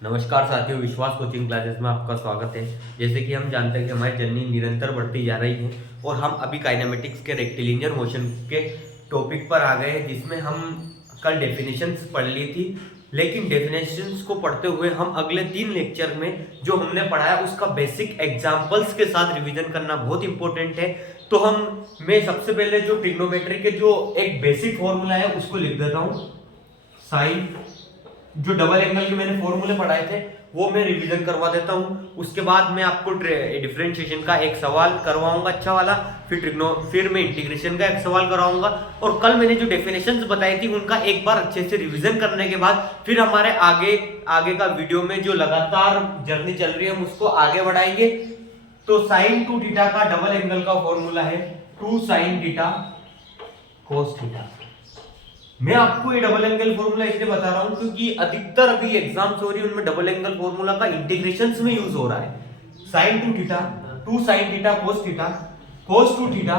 नमस्कार साथियों, विश्वास कोचिंग क्लासेस में आपका स्वागत है। जैसे कि हम जानते हैं कि हमारी जर्नी निरंतर बढ़ती जा रही है और हम अभी काइनेमेटिक्स के रेक्टिलिनियर मोशन के टॉपिक पर आ गए हैं, जिसमें हम कल डेफिनेशंस पढ़ ली थी। लेकिन डेफिनेशंस को पढ़ते हुए हम अगले 3 लेक्चर में जो हमने पढ़ा है उसका बेसिक एग्जाम्पल्स के साथ रिविजन करना बहुत इंपॉर्टेंट है। तो मैं सबसे पहले जो ट्रिग्नोमेट्री के जो एक बेसिक फॉर्मूला है उसको लिख देता हूँ। साइन जो डबल एंगल के मैंने फॉर्मूले पढ़ाए थे वो मैं रिवीजन करवा देता हूँ। उसके बाद मैं आपको डिफरेंशिएशन का एक सवाल करवाऊंगा अच्छा वाला, फिर मैं इंटीग्रेशन का एक सवाल कराऊंगा। और कल मैंने जो डेफिनेशंस बताई थी उनका एक बार अच्छे से रिवीजन करने के बाद फिर हमारे आगे आगे का वीडियो में जो लगातार जर्नी चल रही है हम उसको आगे बढ़ाएंगे। तो साइन 2 थीटा का डबल एंगल का फॉर्मूला है 2 साइन थीटा कोस थीटा। मैं आपको ये डबल एंगल फॉर्मूला इसलिए बता रहा हूं क्योंकि अधिकतर अभी एग्जाम्स हो रही है उनमें डबल एंगल फॉर्मूला का इंटीग्रेशंस में यूज हो रहा है। Sine 2 theta 2 sine theta cos 2 theta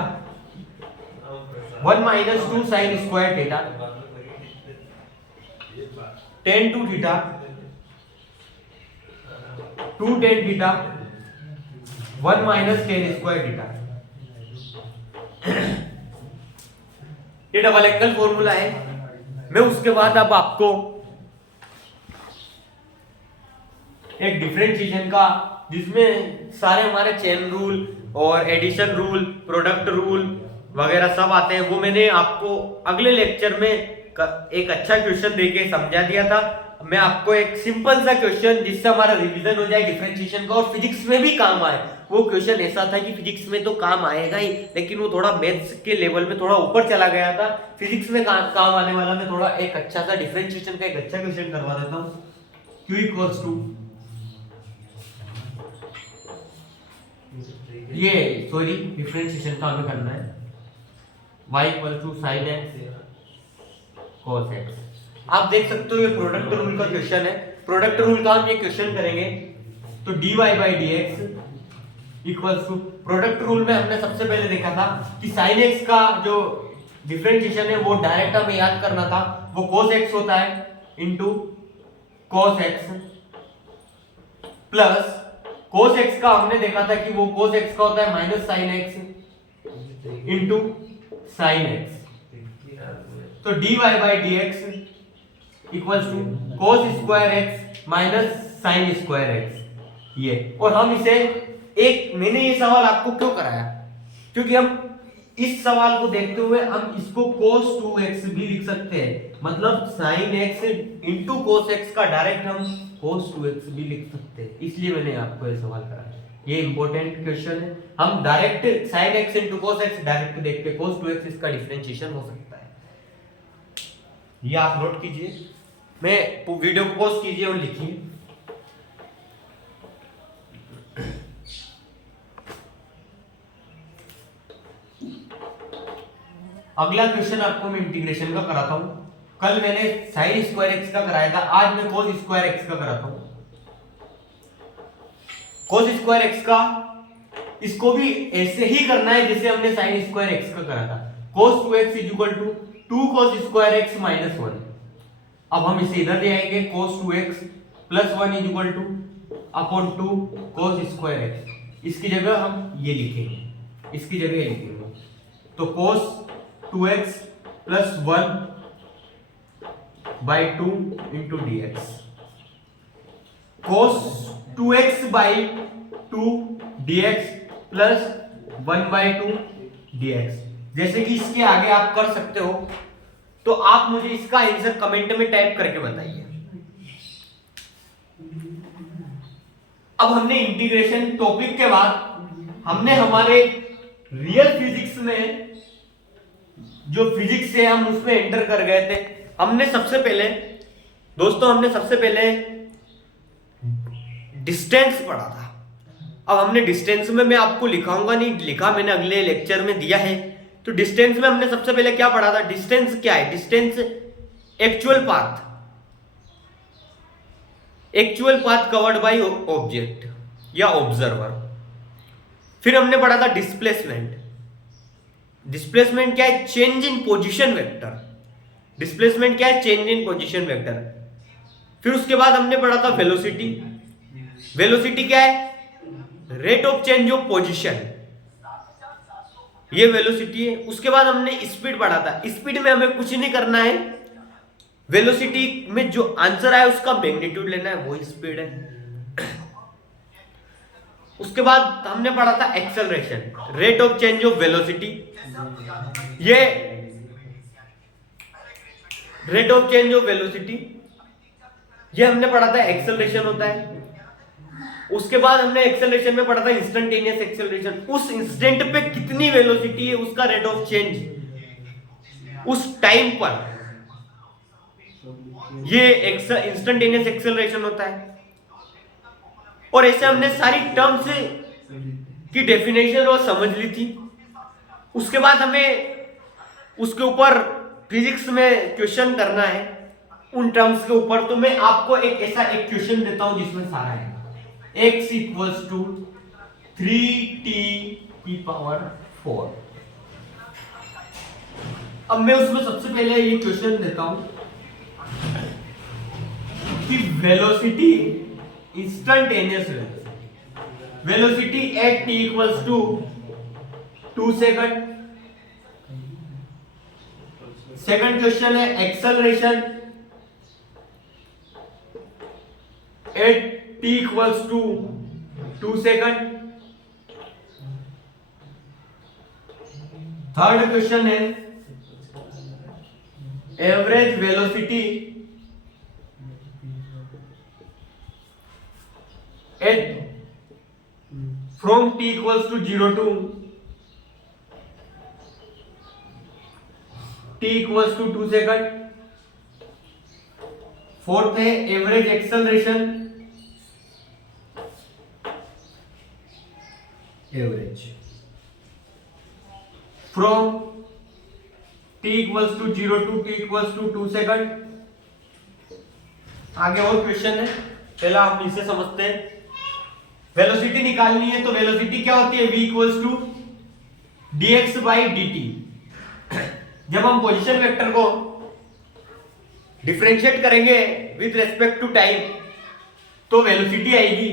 1 minus 2 sine square theta tan 2 theta 2 tan theta 1 minus tan square theta. ये डबल एंगल फॉर्मूला है। मैं उसके बाद अब आपको एक डिफरेंशिएशन का, जिसमें सारे हमारे चेन रूल और एडिशन रूल, प्रोडक्ट रूल वगैरह सब आते हैं, वो मैंने आपको अगले लेक्चर में एक अच्छा क्वेश्चन देके समझा दिया था। मैं आपको एक सिंपल सा क्वेश्चन जिससे हमारा रिवीजन हो जाए डिफरेंशिएशन का और फिजिक्स में भी काम आए। वो क्वेश्चन ऐसा था कि फिजिक्स में तो काम आएगा ही, लेकिन वो थोड़ा मैथ्स के लेवल में थोड़ा ऊपर चला गया था। फिजिक्स में काम आने वाला मैं थोड़ा एक अच्छा सा डिफरेंशिएशन का एक अच्छा क्वेश्चन करवा देता हूँ। Q इक्वल्स टू ये सॉरी डिफरेंशिएशन का हमें करना है y equal to sine x cos x। आप देख सकते हो ये प्रोडक्ट रूल का क्वेश्चन है। प्रोडक्ट रूल का हम ये क्वेश्चन करेंगे तो dy by dx equals to, product rule में हमने सबसे पहले देखा था कि sin x का जो डिफरेंशिएशन है वो डायरेक्ट हमें याद करना था, वो cos x होता है into cos x plus cos x का हमने देखा था कि वो cos x का होता है minus sin x into sin x। तो dy by dx equals to cos square x minus sin square x। ये और हम इसे मैंने ये सवाल आपको क्यों कराया, क्योंकि हम इस सवाल को देखते हुए हम इसको cos 2x भी लिख सकते हैं, मतलब sin x into cos x का डायरेक्ट हम cos 2x भी लिख सकते हैं। इसलिए मैंने आपको ये सवाल कराया। ये इंपॉर्टेंट क्वेश्चन है। हम direct sin x into cos x direct देख के cos 2x इसका डिफरेंशिएशन हो सकता है। ये आप नोट कीजिए, मैं वीडियो को पॉज कीजिए और लिखिए। अगला क्वेश्चन आपको मैं इंटीग्रेशन का कराता हूं। कल मैंने साइन स्क्वायर एक्स का कराया था, आज मैं cos स्क्वायर एक्स का कराता हूं। cos स्क्वायर एक्स का इसको भी ऐसे ही करना है जैसे हमने साइन स्क्वायर एक्स का करा था। cos 2x is equal to 2 cos square x minus 1। अब हम इसे इधर ले आएंगे, cos 2x plus 1 is equal to upon 2 cos square x. इसकी जगह हम ये लिखेंगे, इसकी जगह ये लिखेंगे तो cos 2x plus 1 by 2 into dx। cos 2x by 2 dx plus 1 by 2 dx। जैसे कि इसके आगे आप कर सकते हो, तो आप मुझे इसका आंसर कमेंट में टाइप करके बताइए। अब हमने इंटीग्रेशन टॉपिक के बाद हमने हमारे रियल फिजिक्स में जो फिजिक्स है हम उसमें एंटर कर गए थे। हमने सबसे पहले डिस्टेंस पढ़ा था। अब हमने डिस्टेंस में, मैं आपको लिखाऊंगा नहीं, लिखा मैंने अगले लेक्चर में दिया है। तो डिस्टेंस में हमने सबसे पहले क्या पढ़ा था? डिस्टेंस क्या है? Distance actual path covered by object या ऑब्जर्वर। फिर हमने पढ़ा था डिस्प्लेसमेंट। डिस्प्लेसमेंट क्या है? चेंज इन पोजीशन वेक्टर। डिस्प्लेसमेंट क्या है? चेंज इन पोजीशन वेक्टर। फिर उसके बाद हमने पढ़ा था वेलोसिटी। वेलोसिटी क्या है? Rate of change of position, ये वेलोसिटी है। उसके बाद हमने स्पीड पढ़ा था। स्पीड में हमें कुछ नहीं करना है, वेलोसिटी में जो आंसर आया उसका मैग्नीट्यूड लेना है, वही स्पीड है। उसके बाद हमने पढ़ा था acceleration, rate of change of velocity. ये rate of change of velocity ये हमने पढ़ा था एक्सेलरेशन होता है। उसके बाद हमने एक्सेलरेशन में पढ़ा था इंस्टेंटेनियस एक्सेलरेशन, उस इंस्टेंट पे कितनी वेलोसिटी है उसका रेट ऑफ चेंज उस टाइम पर, ये इंस्टेंटेनियस एक्सेलरेशन होता है। और ऐसे हमने सारी टर्म्स की डेफिनेशन और समझ ली थी। उसके बाद हमें उसके ऊपर फिजिक्स में क्वेश्चन करना है उन टर्म्स के ऊपर। तो मैं आपको एक ऐसा एक क्वेश्चन देता हूं जिसमें सारा है x इक्वल्स टू 3t⁴। अब मैं उसमें सबसे पहले ये क्वेश्चन देता हूं कि velocity, instantaneous velocity at t equals to 2 second. Second question है acceleration at t equals to 2 second. Third question है average velocity at from t equals to 0 to t equals to 2 second. Fourth है average acceleration, average from t equals to 0 to t equals to 2 second. आगे और question है, पहला हम इसे समझते हैं। वेलोसिटी निकालनी है तो वेलोसिटी क्या होती है? v equals to dx by dt। जब हम पोजीशन वेक्टर को डिफरेंशिएट करेंगे विद रेस्पेक्ट टू टाइम तो वेलोसिटी आएगी।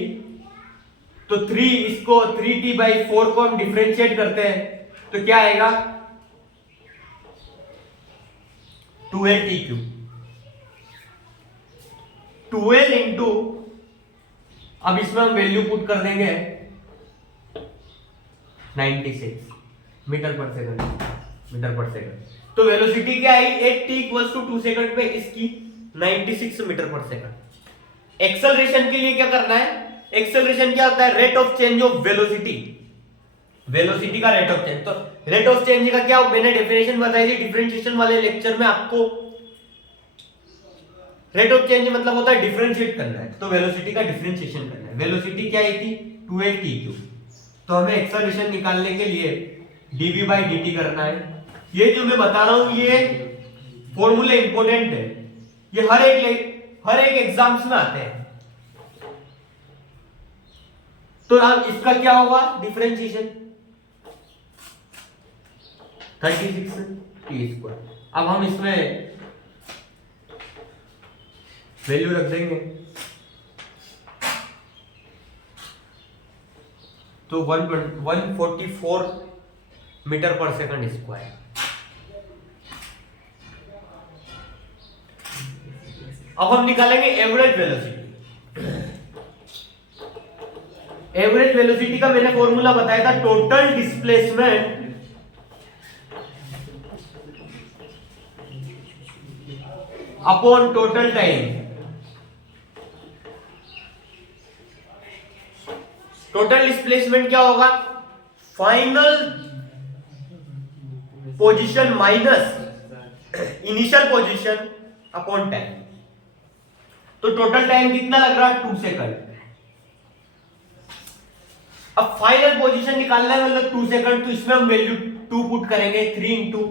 तो 3t/4 को हम डिफरेंशिएट करते हैं तो क्या आएगा? 12t³। 12 इंटू, अब इसमें हम वैल्यू पुट कर देंगे 96 मीटर पर सेकंड। तो वेलोसिटी क्या आई? 8t इक्वल्स टू 2 सेकंड पे इसकी 96 मीटर पर सेकंड। एक्सेलरेशन के लिए क्या करना है? एक्सेलरेशन क्या होता है? Rate of change of velocity, velocity का रेट ऑफ चेंज। तो रेट ऑफ चेंज का क्या मैंने डेफिनेशन बताई थी डिफरेंशिएशन वाले लेक्चर में आपको। रेट ऑफ चेंज मतलब होता है डिफरेंशिएट करना है, तो वेलोसिटी का डिफरेंशिएशन करना है। वेलोसिटी क्या आई थी? 2t³। तो हमें एक्सेलरेशन निकालने के लिए dv/dt करना है। ये जो मैं बता रहा हूं ये फॉर्मूले इंपॉर्टेंट है, ये हर एक एग्जाम्स में आते हैं। तो अब इसका क्या होगा डिफरेंशिएशन? 36t²। अब हम इसमें वैल्यू रख देंगे तो 144 मीटर पर सेकंड स्क्वायर। अब हम निकालेंगे एवरेज वेलोसिटी। एवरेज वेलोसिटी का मैंने फॉर्मूला बताया था total displacement upon total time. Total displacement क्या होगा? Final position minus initial position upon time. तो टोटल टाइम कितना लग रहा है? 2 सेकंड। अब फाइनल पोजीशन निकालना है मतलब 2 सेकंड, तो इसमें हम वैल्यू 2 पुट करेंगे। 3 इंटू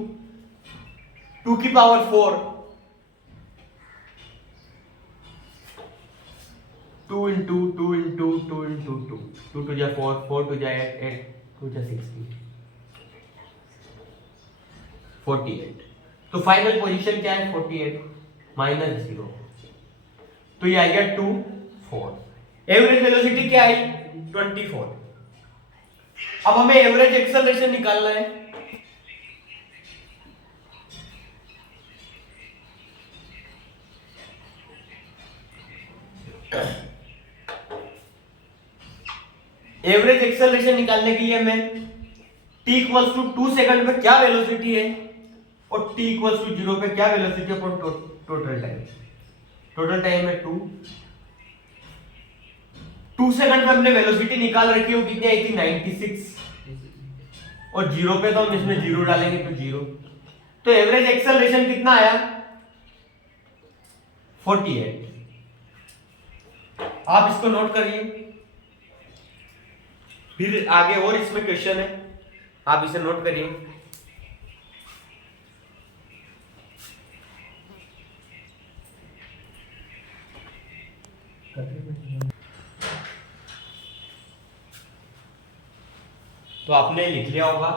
2⁴ 2 इंटू 2 इंटू 2 इंटू 2, 2 टू जा 4, 4 टू जा 8, 8 टू जा 16, 48। तो फाइनल पोजीशन क्या है? 48 -0। तो ये आ गया 2 4। एवरेज वेलोसिटी क्या आई 24। अब हमें एवरेज एक्सेलरेशन निकालना है। एवरेज एक्सेलरेशन निकालने के लिए मैं t इक्वल्स टू 2 सेकंड पे क्या वेलोसिटी है और t इक्वल्स टू 0 पे क्या velocity upon total time. Total time है 2 सेकंड पे हमने वेलोसिटी निकाल रखी है, वो कितनी आई थी 96 और 0 पे तो हम इसमें 0 डालेंगे तो 0। तो एवरेज एक्सेलरेशन कितना आया 48। आप इसको नोट करिए, फिर आगे और इसमें क्वेश्चन है, आप इसे नोट करिए। तो आपने लिख लिया होगा,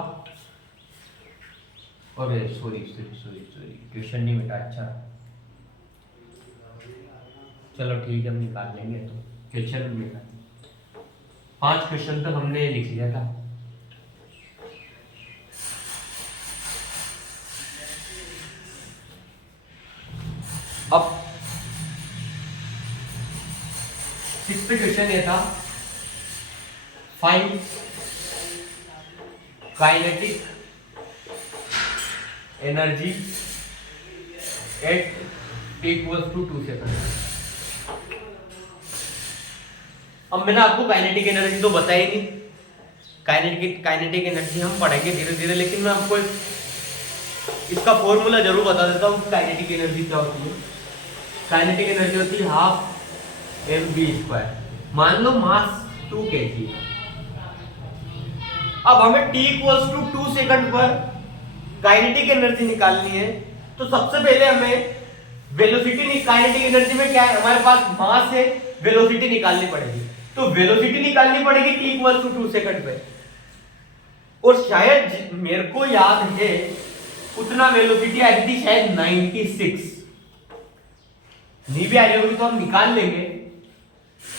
और सॉरी क्वेश्चन नहीं मिटा। अच्छा चलो ठीक है, हम निकाल लेंगे। तो क्वेश्चन मिटा, 5 क्वेश्चन तक हमने लिख लिया था। अब 6th क्वेश्चन ये था, find kinetic energy at t equals to 2 second. अब मैंने आपको काइनेटिक एनर्जी तो बताई नहीं, काइनेटिक एनर्जी हम पढ़ेंगे धीरे धीरे, लेकिन मैं आपको इसका फॉर्मूला जरूर बता देता हूँ। काइनेटिक एनर्जी क्या होती है? काइनेटिक एनर्जी होती है हाफ mv²। मान लो मास 2 kg। अब हमें t इक्वल्स टू 2 सेकंड पर काइनेटिक एनर्जी निकालनी है, तो सबसे पहले हमें वेलोसिटी, काइनेटिक एनर्जी में क्या है, हमारे पास मास है, वेलोसिटी निकालनी पड़ेगी। तो वेलोसिटी निकालनी पड़ेगी t इक्वल्स टू 2 सेकंड पे, और शायद मेरे को याद है उतना वेलोसिटी आई थी शायद 96, नहीं भी आ रही होगी तो हम निकाल लेंगे।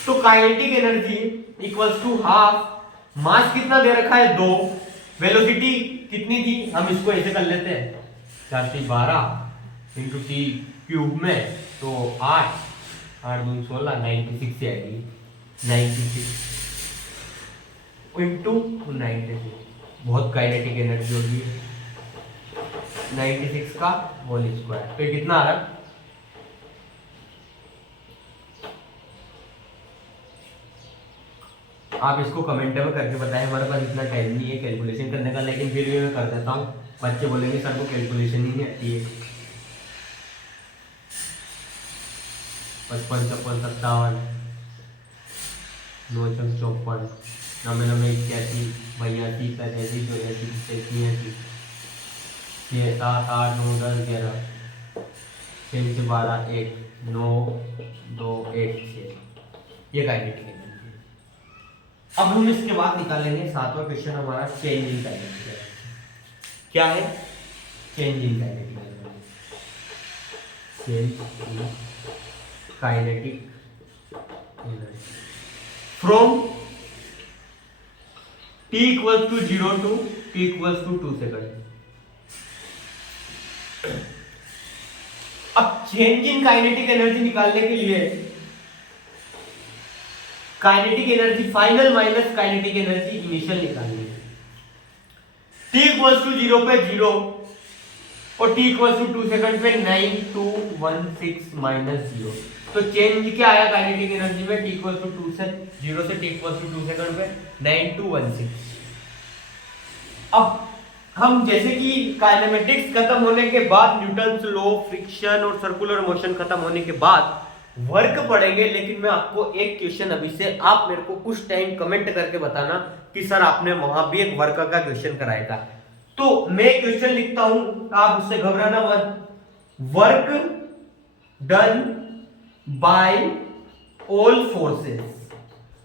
तो kinetic energy equals to half, mass कितना दे रखा है 2, वेलोसिटी कितनी थी, हम इसको ऐसे कर लेते हैं 4 × 12 इंटू टी क्यूब में, तो 8 8 दूनी 16, 96 से आएगी। 96 इंटू 96, बहुत काइनेटिक एनर्जी होगी 96 का होल स्क्वायर। तो कितना आ रहा? आप इसको कमेंट में करके बताएं, हमारे पास इतना टाइम नहीं है कैलकुलेशन करने का, लेकिन फिर भी मैं कर देता हूँ। बच्चे बोलेंगे सर को कैलकुलेशन ही नहीं आती है। 55 56 57 9 6 54 9 9 81 82 83 84 85 6 7 8 9 10 11 3 से 12 1 9 2 1 6, ये काइनेटिक एनर्जी। अब हम इसके बाद निकालेंगे 7वां क्वेश्चन हमारा, चेंज इन काइनेटिक एनर्जी। क्या है change in kinetic energy? Change in kinetic energy from t equals to 0 to t equals to 2 second. अब चेंज इन काइनेटिक एनर्जी निकालने के लिए kinetic energy final minus kinetic energy initial निकालनी है। t equals to 0 पे 0 और t equals to 2 second पे 9216 minus 0। तो चेंज क्या आया काइनेटिक एनर्जी में? t इक्वल्स टू 2 से 0 से t इक्वल्स टू 2 सेकंड पे 9216। अब हम जैसे कि काइनेमेटिक्स खत्म होने के बाद, न्यूटन्स लॉ, फ्रिक्शन और सर्कुलर मोशन खत्म होने के बाद वर्क पढ़ेंगे, लेकिन मैं आपको एक क्वेश्चन अभी से, आप मेरे को कुछ टाइम कमेंट करके बताना कि सर आपने वहां भी एक वर्क का क्वेश्चन कराया था। तो मैं क्वेश्चन लिखता हूं, आप उससे घबराना मत। Work done by all forces.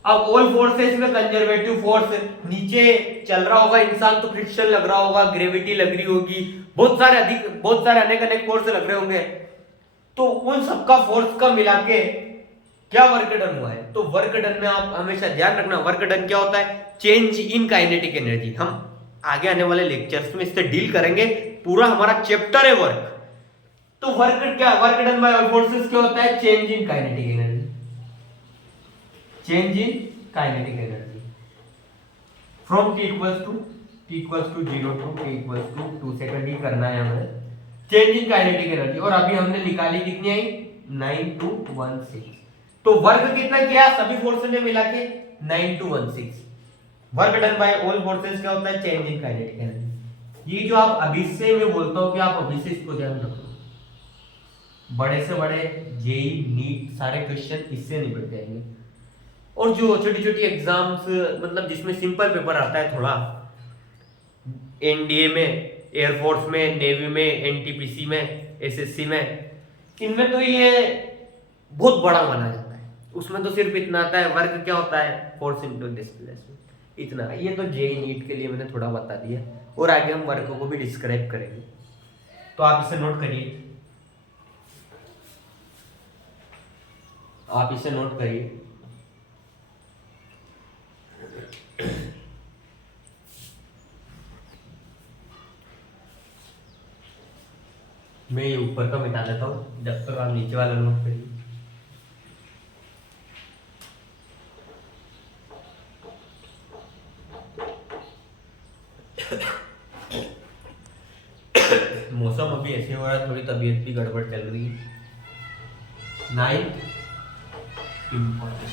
अब ऑल फोर्सेस में कंजर्वेटिव फोर्स, नीचे चल रहा होगा इंसान तो फ्रिक्शन लग रहा होगा, ग्रेविटी लग रही होगी, बहुत सारे अनेक फोर्स लग रहे होंगे। तो उन सबका फोर्स का मिला के क्या वर्क डन हुआ है, तो वर्क डन में आप हमेशा ध्यान रखना, वर्क डन क्या होता है, चेंज इन काइनेटिक एनर्जी। हम आगे आने वाले लेक्चर्स में इससे डील करेंगे, पूरा हमारा चैप्टर है वर्क। तो वर्क क्या, work done by all forces क्या होता है, change in kinetic energy, change in kinetic energy from t equals to 0 to t equals to 2 second ही करना है हमें, चेंज इन काइनेटिक एनर्जी। और अभी हमने निकाली कितनी आई, 9216। तो वर्क कितना किया सभी फोर्सेस ने मिला के, 9216। Work done by all forces क्या होता है, चेंज इन काइनेटिक एनर्जी। ये जो आप अभी से मैं बोलता हूं कि आप अभी से इसको ध्यान रखो, बड़े से बड़े जेई नीट सारे क्वेश्चन इससे निपट जाएंगे। और जो छोटी छोटी एग्जाम्स मतलब जिसमें सिंपल पेपर आता है थोड़ा, एनडीए में, एयरफोर्स में, नेवी में, एनटीपीसी में, एसएससी में, इनमें तो ये बहुत बड़ा माना जाता है। उसमें तो सिर्फ इतना आता है, वर्क क्या होता है, फोर्स इनटू डिस्प्लेसमेंट, इतना। ये तो जेई नीट के लिए मैंने थोड़ा बता दिया, और आगे हम वर्क को भी डिस्क्राइब करेंगे, तो आप इसे नोट करिए, आप इसे नोट करिए। मैं ये ऊपर का मिटा लेता हूँ जब तक आप नीचे वाला नोट करिए। मौसम अभी ऐसे हो रहा है, थोड़ी तबीयत भी गड़बड़ चल रही है। 9th इंपॉर्टेंट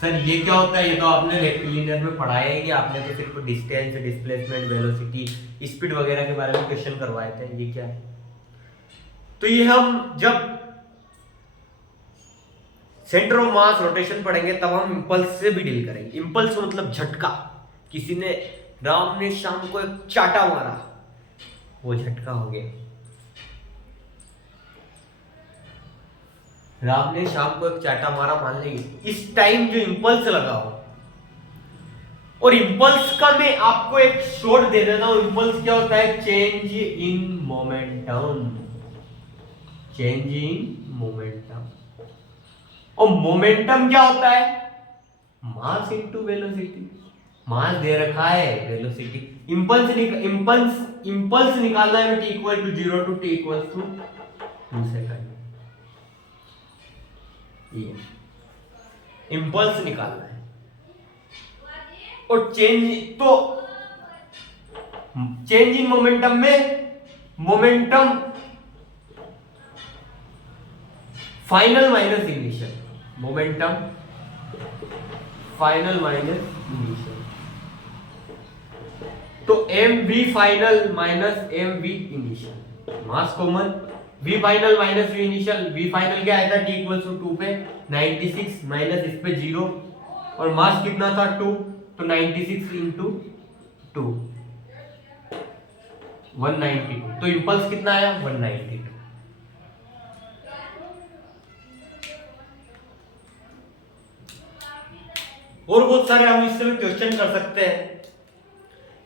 सर, ये क्या होता है, ये तो आपने रेक्टिलिनियर में पढ़ाया है कि आपने तो सिर्फ डिस्टेंस, डिस्प्लेसमेंट, वेलोसिटी, स्पीड वगैरह के बारे में क्वेश्चन करवाए थे। ये क्या है, तो ये हम जब सेंटर ऑफ मास रोटेशन पढ़ेंगे तब हम इंपल्स से भी डील करेंगे। इंपल्स मतलब झटका, किसी ने, राम ने शाम को एक चाटा मारा, वो झटका हो गया। राम ने शाम को एक चाटा मारा, मान लेंगे इस टाइम जो इंपल्स लगा हो, और इंपल्स का मैं आपको एक शॉर्ट दे देता हूं। इंपल्स क्या होता है, change in momentum, change in momentum. और मोमेंटम क्या होता है, मास इनटू वेलोसिटी। मास दे रखा है, वेलोसिटी, इंपल्स निकालना है t equal to 0 to t equal to 2 second. ये इंपल्स निकालना है। और चेंज इन मोमेंटम में, momentum final minus initial, momentum final minus initial. तो M V final minus M V initial, mass common, V final minus V initial. V final क्या आया था, t equal to 2 पे 96 minus इस पे 0, और मास कितना था 2, तो 96 इंटू 2 192। तो इंपल्स कितना आया, 192। और बहुत सारे हम इससे भी क्वेश्चन कर सकते हैं,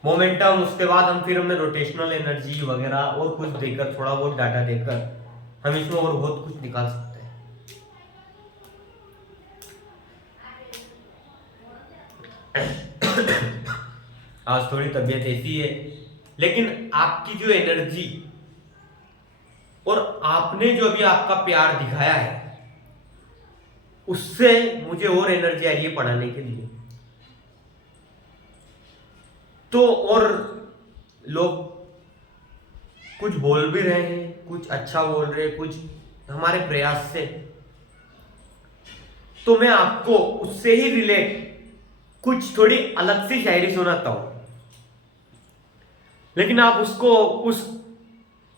मोमेंटम, उसके बाद हमने रोटेशनल एनर्जी वगैरह और कुछ देकर, थोड़ा बहुत डाटा देकर हम इसमें और बहुत कुछ निकाल सकते हैं। आज थोड़ी तबीयत ऐसी है, लेकिन आपकी जो एनर्जी और आपने जो अभी आपका प्यार दिखाया है, उससे मुझे और एनर्जी आ रही है पढ़ाने के लिए। तो और लोग कुछ बोल भी रहे हैं, कुछ अच्छा बोल रहे हैं, कुछ हमारे प्रयास से, तो मैं आपको उससे ही रिलेट कुछ थोड़ी अलग सी शायरी सुनाता हूं। लेकिन आप उसको, उस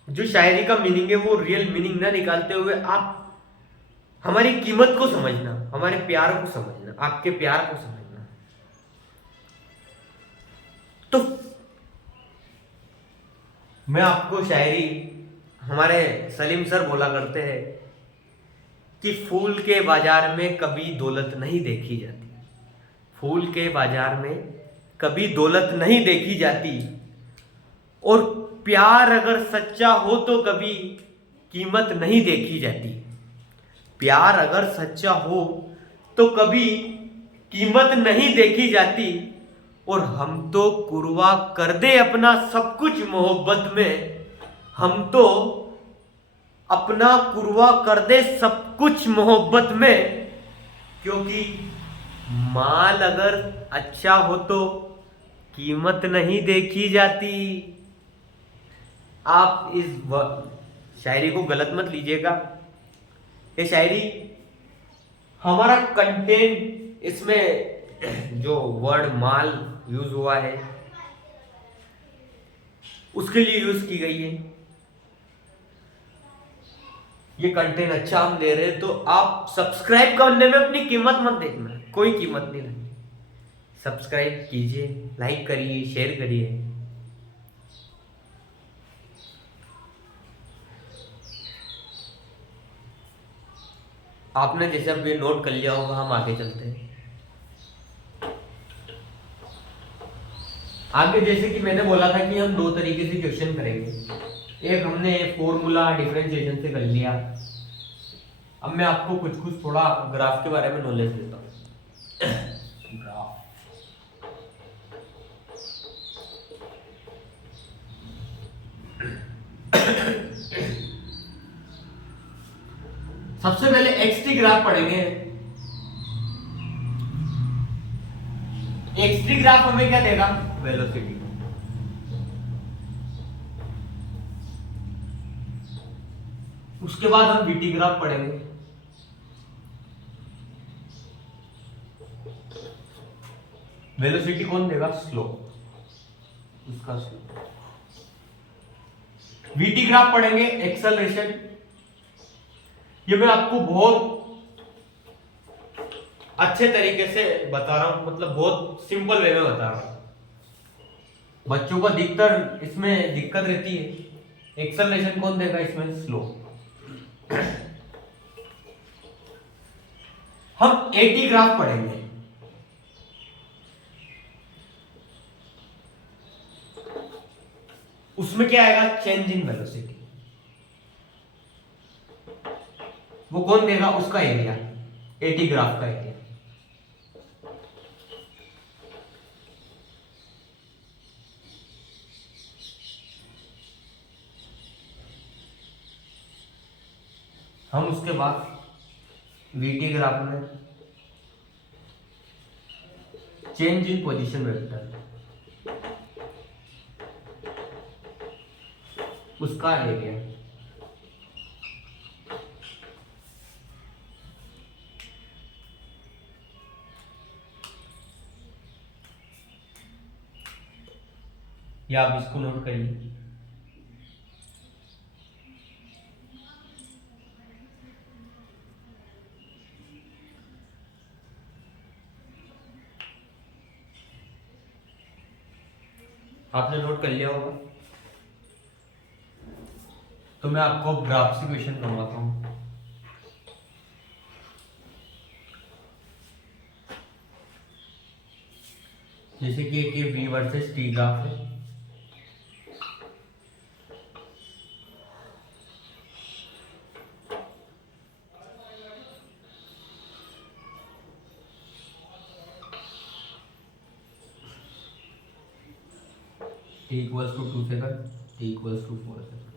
जो शायरी का मीनिंग है वो रियल मीनिंग ना निकालते हुए आप हमारी कीमत को समझना, हमारे प्यार को समझना, आपके प्यार को समझना। तो मैं आपको शायरी, हमारे सलीम सर बोला करते हैं कि फूल के बाजार में कभी दौलत नहीं देखी जाती, फूल के बाजार में कभी दौलत नहीं देखी जाती, और प्यार अगर सच्चा हो तो कभी कीमत नहीं देखी जाती। प्यार अगर सच्चा हो तो कभी कीमत नहीं देखी जाती, और हम तो कुर्बा कर दे अपना सब कुछ मोहब्बत में, हम तो अपना कुर्बा कर दे सब कुछ मोहब्बत में, क्योंकि माल अगर अच्छा हो तो कीमत नहीं देखी जाती। आप इस शायरी को गलत मत लीजिएगा, ये शायरी हमारा कंटेंट, इसमें जो वर्ड माल यूज हुआ है उसके लिए यूज की गई है। ये कंटेंट अच्छा हम दे रहे हैं तो आप सब्सक्राइब करने में अपनी कीमत मत देखना, कोई कीमत नहीं लगती। सब्सक्राइब कीजिए, लाइक करिए, शेयर करिए। आपने जैसे अब ये नोट कर लिया होगा, हम आगे चलते हैं। आगे जैसे कि मैंने बोला था कि हम दो तरीके से क्वेश्चन करेंगे। एक हमने फॉर्मूला डिफरेंशिएशन से कर लिया। अब मैं आपको कुछ कुछ थोड़ा ग्राफ के बारे में नॉलेज देता हूँ। ग्राफ सबसे पहले एक्स टी ग्राफ पढ़ेंगे। एक्स टी ग्राफ हमें क्या देगा? वेलोसिटी। उसके बाद हम वीटी ग्राफ पढ़ेंगे। वेलोसिटी कौन देगा? स्लोप, उसका स्लोप। वीटी ग्राफ पढ़ेंगे, एक्सेलरेशन। ये मैं आपको बहुत अच्छे तरीके से बता रहा हूं, मतलब बहुत सिंपल वे में बता रहा हूं। बच्चों को अधिकतर इसमें दिक्कत रहती है। एक्सेलरेशन कौन देगा? इसमें स्लोप। हम एटी ग्राफ पढ़ेंगे। उसमें क्या आएगा? Change in velocity. वो कौन देगा? उसका एरिया, एटी ग्राफ का एरिया। हम उसके बाद वीटी ग्राफ में चेंज इन पोजीशन वेक्टर, उसका एरिया। या आप इसको नोट करिए। आपने नोट कर लिया होगा, तो मैं आपको ग्राफ से क्वेश्चन करवाता हूं। जैसे कि एक वी वर्सेस टी ग्राफ है। t equals to 2 second, t equals to 4 second.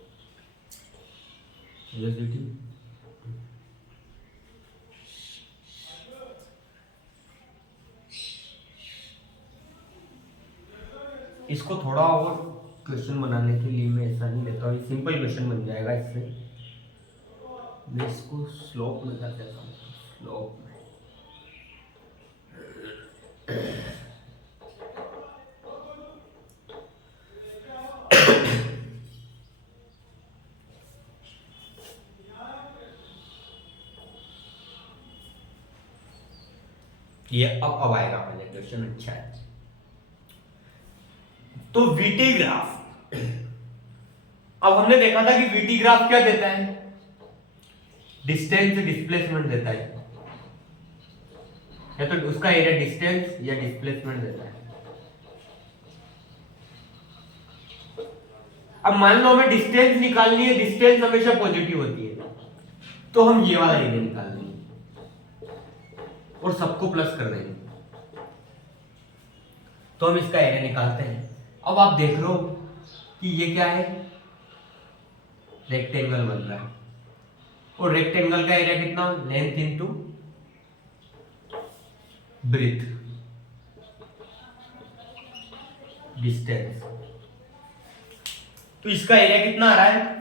Velocity इसको थोड़ा और क्वेश्चन बनाने के लिए मैं ऐसा नहीं लेता हूँ, सिंपल क्वेश्चन बन जाएगा इससे। मैं इसको स्लोप में कर देता हूँ। स्लोप में ये अब आएगा पहले क्वेश्चन। अच्छा है, तो वीटी ग्राफ। अब हमने देखा था कि वीटी ग्राफ क्या देता है? डिस्टेंस डिस्प्लेसमेंट देता है, या तो उसका एरिया डिस्टेंस या डिस्प्लेसमेंट देता है। अब मान लो हमें डिस्टेंस निकालनी है, डिस्टेंस हमेशा पॉजिटिव होती है, तो हम ये वाला एरिया निकाल लेंगे और सबको प्लस कर देंगे। तो हम इसका एरिया निकालते हैं। अब आप देख रहे हो कि ये क्या है, रेक्टेंगल बन रहा है, और रेक्टेंगल का एरिया कितना, लेंथ इनटू ब्रेथ डिस्टेंस। तो इसका एरिया कितना आ रहा है,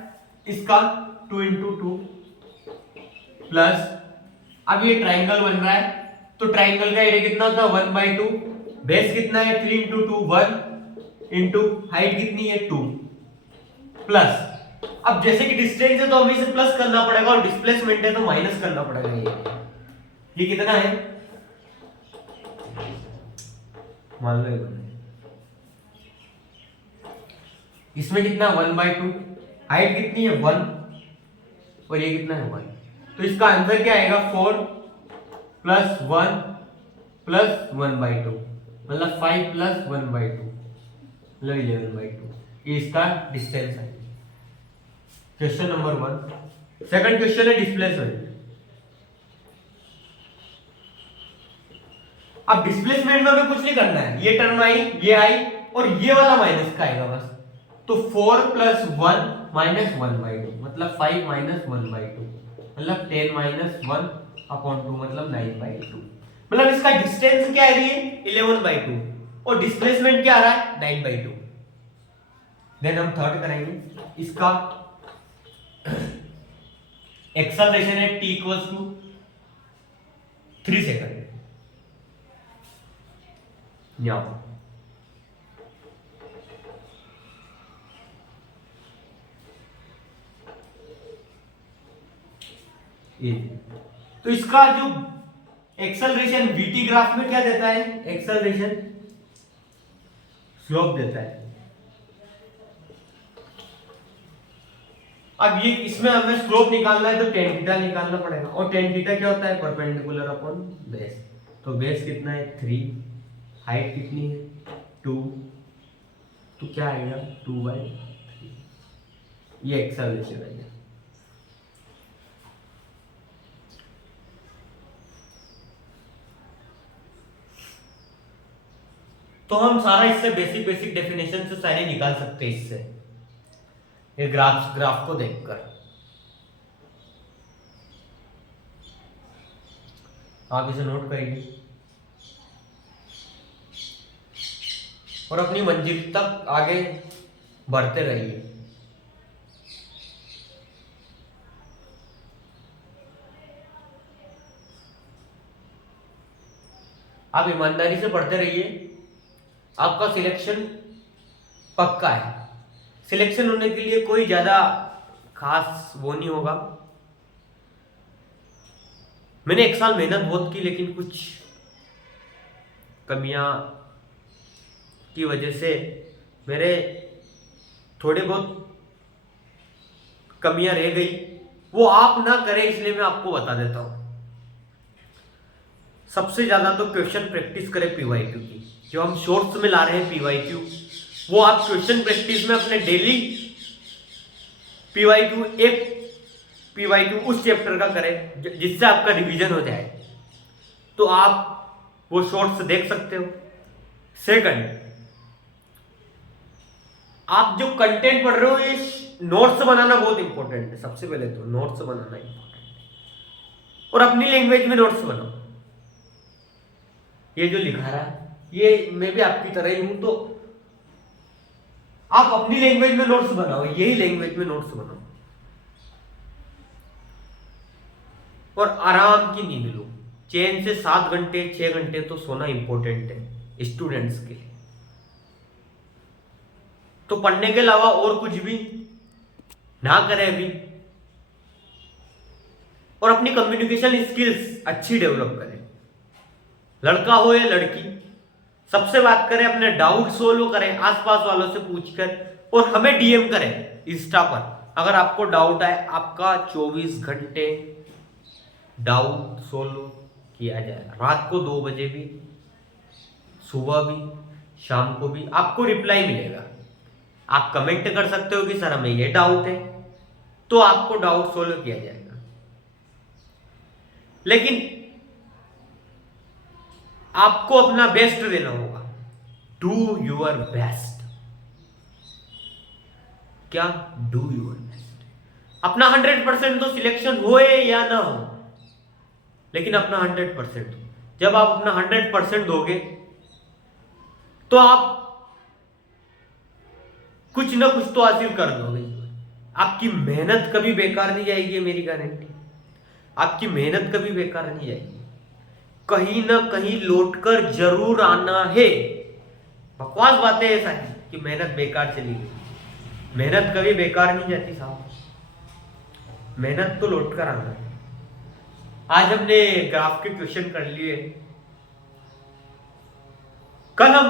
इसका 2 इंटू 2 प्लस, अब ये ट्राइंगल बन रहा है तो ट्राइंगल का एरिया कितना होता है 1/2, बेस कितना है 3 इंटू 2 1 इंटू हाइट कितनी है 2 प्लस, अब जैसे कि डिस्टेंस है तो हमें इसे प्लस करना पड़ेगा और डिस्प्लेसमेंट है तो माइनस करना पड़ेगा। ये कितना है, मान लो इसमें कितना 1/2, हाइट कितनी है 1 और ये कितना है 1, तो इसका आंसर क्या आएगा 4 प्लस 1 प्लस 1/2, मतलब 5 प्लस 1/2 मतलब 11/2। ये इसका डिस्टेंस है। Question number 1। सेकंड क्वेश्चन है डिस्प्लेसमेंट। अब डिस्प्लेसमेंट में हमें कुछ नहीं करना है, ये टर्म आई, ये आई और ये वाला माइनस का आएगा बस। तो 4 प्लस 1 माइनस 1/2 मतलब 5 माइनस 1/2 मतलब 10 माइनस 1/2 मतलब 9/2। मतलब इसका डिस्टेंस क्या है, ये 11/2 और डिस्प्लेसमेंट क्या आ रहा है 9/2। देन हम थर्ड करेंगे, इसका एक्सेलरेशन है t इक्वल्स टू 3 सेकंड। यहां ये तो इसका जो एक्सेलरेशन vt ग्राफ में क्या देता है, एक्सेलरेशन स्लोप देता है। अब ये इसमें हमें स्लोप निकालना है तो tan थीटा निकालना पड़ेगा, और tan थीटा क्या होता है परपेंडिकुलर अपॉन बेस। तो बेस कितना है 3, हाइट कितनी है 2, तो क्या आएगा 2/3, ये एक्सेलरेशन आएगा। तो हम सारा इससे बेसिक डेफिनेशन से सारे निकाल सकते हैं इससे, ये ग्राफ को देखकर। आप इसे नोट करिए और अपनी मंजिल तक आगे बढ़ते रहिए। आप ईमानदारी से पढ़ते रहिए, आपका सिलेक्शन पक्का है। सिलेक्शन होने के लिए कोई ज्यादा खास वो नहीं होगा। मैंने एक साल मेहनत बहुत की लेकिन कुछ कमियां की वजह से मेरे थोड़े बहुत कमियां रह गई, वो आप ना करें इसलिए मैं आपको बता देता हूं। सबसे ज्यादा तो क्वेश्चन प्रैक्टिस करें पीवाईक्यू की, जो हम शॉर्ट्स में ला रहे हैं पीवाईक्यू, वो आप क्वेश्चन प्रैक्टिस में अपने डेली पीवाईक्यू एक पीवाईक्यू उस चैप्टर का करें जिससे आपका रिवीजन हो जाए, तो आप वो शॉर्ट्स देख सकते हो। सेकंड, आप जो कंटेंट पढ़ रहे हो ये नोट्स बनाना बहुत इंपॉर्टेंट है। सबसे पहले तो नोट्स बनाना इंपॉर्टेंट है और अपनी लैंग्वेज में नोट्स बनाओ। ये जो लिखा रहा है ये मैं भी आपकी तरह ही हूं, तो आप अपनी लैंग्वेज में नोट्स बनाओ, यही लैंग्वेज में नोट्स बनाओ और आराम की नींद लो। चैन से 7 घंटे 6 घंटे तो सोना इंपॉर्टेंट है स्टूडेंट्स के लिए। तो पढ़ने के अलावा और कुछ भी ना करें अभी, और अपनी कम्युनिकेशन स्किल्स अच्छी डेवलप करें। लड़का हो या लड़की, सबसे बात करें, अपने डाउट सोल्व करें आसपास वालों से पूछकर, और हमें डीएम करें इंस्टा पर। अगर आपको डाउट आए, आपका 24 घंटे डाउट सोल्व किया जाएगा। रात को 2 बजे भी, सुबह भी, शाम को भी आपको रिप्लाई मिलेगा। आप कमेंट कर सकते हो कि सर हमें ये डाउट है, तो आपको डाउट सोल्व किया जाएगा। लेकिन आपको अपना बेस्ट देना होगा। Do your best. क्या? Do your best. अपना 100% तो सिलेक्शन होए या ना हो, लेकिन अपना 100%। जब आप अपना 100% दोगे तो आप कुछ ना कुछ तो हासिल कर दोगे। आपकी मेहनत कभी बेकार नहीं जाएगी, ये मेरी गारंटी। आपकी मेहनत कभी बेकार नहीं जाएगी, कहीं ना कहीं लौटकर जरूर आना है। बकवास बातें है सारी कि मेहनत बेकार चली गई। मेहनत कभी बेकार नहीं जाती साहब, मेहनत तो लौटकर आना है। आज हमने ग्राफ के क्वेश्चन कर लिए, कल हम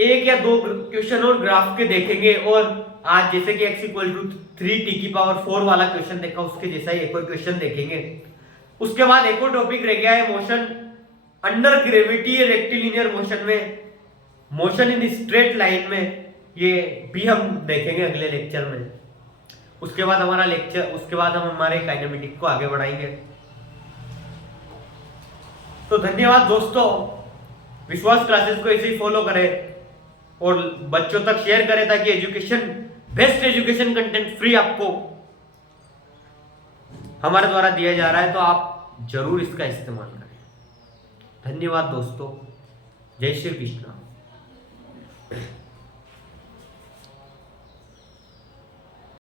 एक या दो क्वेश्चन और ग्राफ के देखेंगे। और आज जैसे कि x=3t⁴ वाला क्वेश्चन देखा, उसके जैसा ही एक और क्वेश्चन देखेंगे। उसके बाद एक और टॉपिक रह गया है motion under gravity rectilinear motion में, मोशन इन स्ट्रेट लाइन में। ये भी हम देखेंगे अगले लेक्चर में। उसके बाद हम हमारे काइनेमेटिक्स को आगे बढ़ाएंगे। तो धन्यवाद दोस्तों, विश्वास क्लासेस को ऐसे ही फॉलो करें और बच्चों तक शेयर करें, ताकि बेस्ट एजुकेशन कंटेंट फ्री आपको हमारे द्वारा दिया जा रहा है, तो आप जरूर इसका इस्तेमाल करें। धन्यवाद दोस्तों, जय श्री कृष्ण।